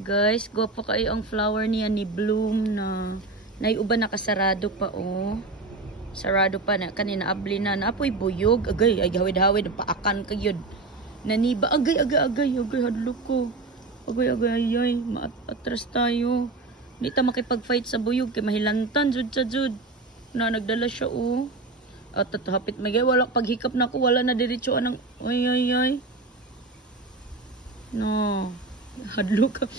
Guys, gwapo kayo ang flower niya ni Bloom na naiuban nakasarado pa oh. Sarado pa na kanina abli na napoy buyog agay ay hawid-hawid paakan kayod. Naniba agay hadlo ko. Agay ay maatras tayo. Di ta makipag-fight sa buyog kay mahilantan jud sa jud. Na nagdala siya oh. At hapit magay wala paghikap na ko wala na diretso anang ay. No. Hadlo ka.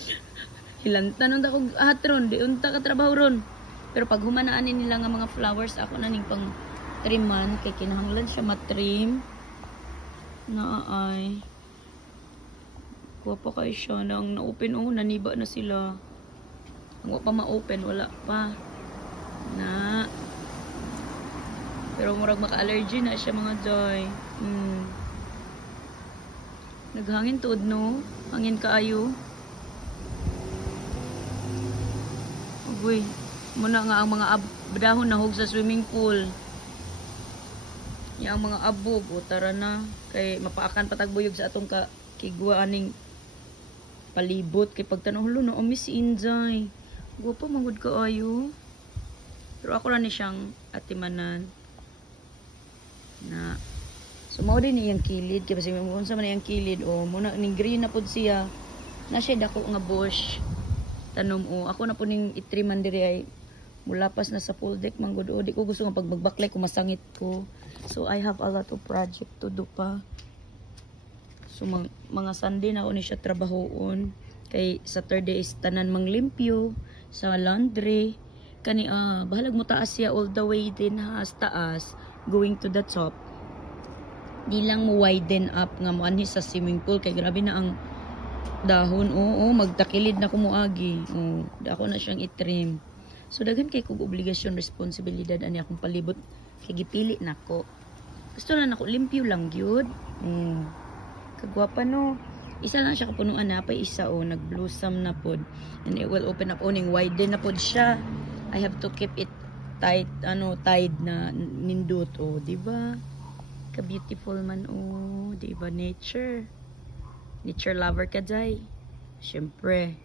Hilantan nung ako atron, di unta ka trabaho ron. Pero pag humanaanin nila nga mga flowers, ako na ning pang triman, kay kinahanglan siya matrim. Na ay. Kuha pa kayo siya na ang na-open oh, naniba na sila. Ang pa ma-open, wala pa. Na. Pero murag maka-allergy na siya mga joy. Naghangin tuod no? Hangin kaayo. Uy, muna nga ang mga dahon nahog sa swimming pool. Yang mga abog, o tara na. Kay mapaakan patagbuyog sa atong kigwa aning palibot. Kay pagtanong hulo no, miss Injay. Guwapo mangod kaayo. Pero ako ra ni siyang atimanan. Na so mao din iyang kilid kay basi mo unsa man iyang kilid o muna ning green na pud siya na siya dako nga bush tanom o ako na po ning itriman diri ay mulapas na sa full deck manggod o di ko gusto nga pag magbaklay ko masangit ko so I have a lot of project to do pa so mga Sunday na ako ni siya trabahoon kay Saturday is tanan manglimpyo sa laundry kani bahalag mo taas siya all the way din ha sa taas going to the top di lang mo widen up nga mo anhi sa swimming pool kay grabe na ang dahon magtakilid na ko moagi ako na siyang itrim so daghan kay kog obligasyon responsibilidad ani akong palibot kay gipili nako gusto na nako limpyo lang gyud kagwapa no isa lang siya kapunuan na pa isa nagblossom na pod and it will open up ning widen na pod siya I have to keep it tight tied na nindot di ba ka-beautiful man di ba nature lover ka jay syempre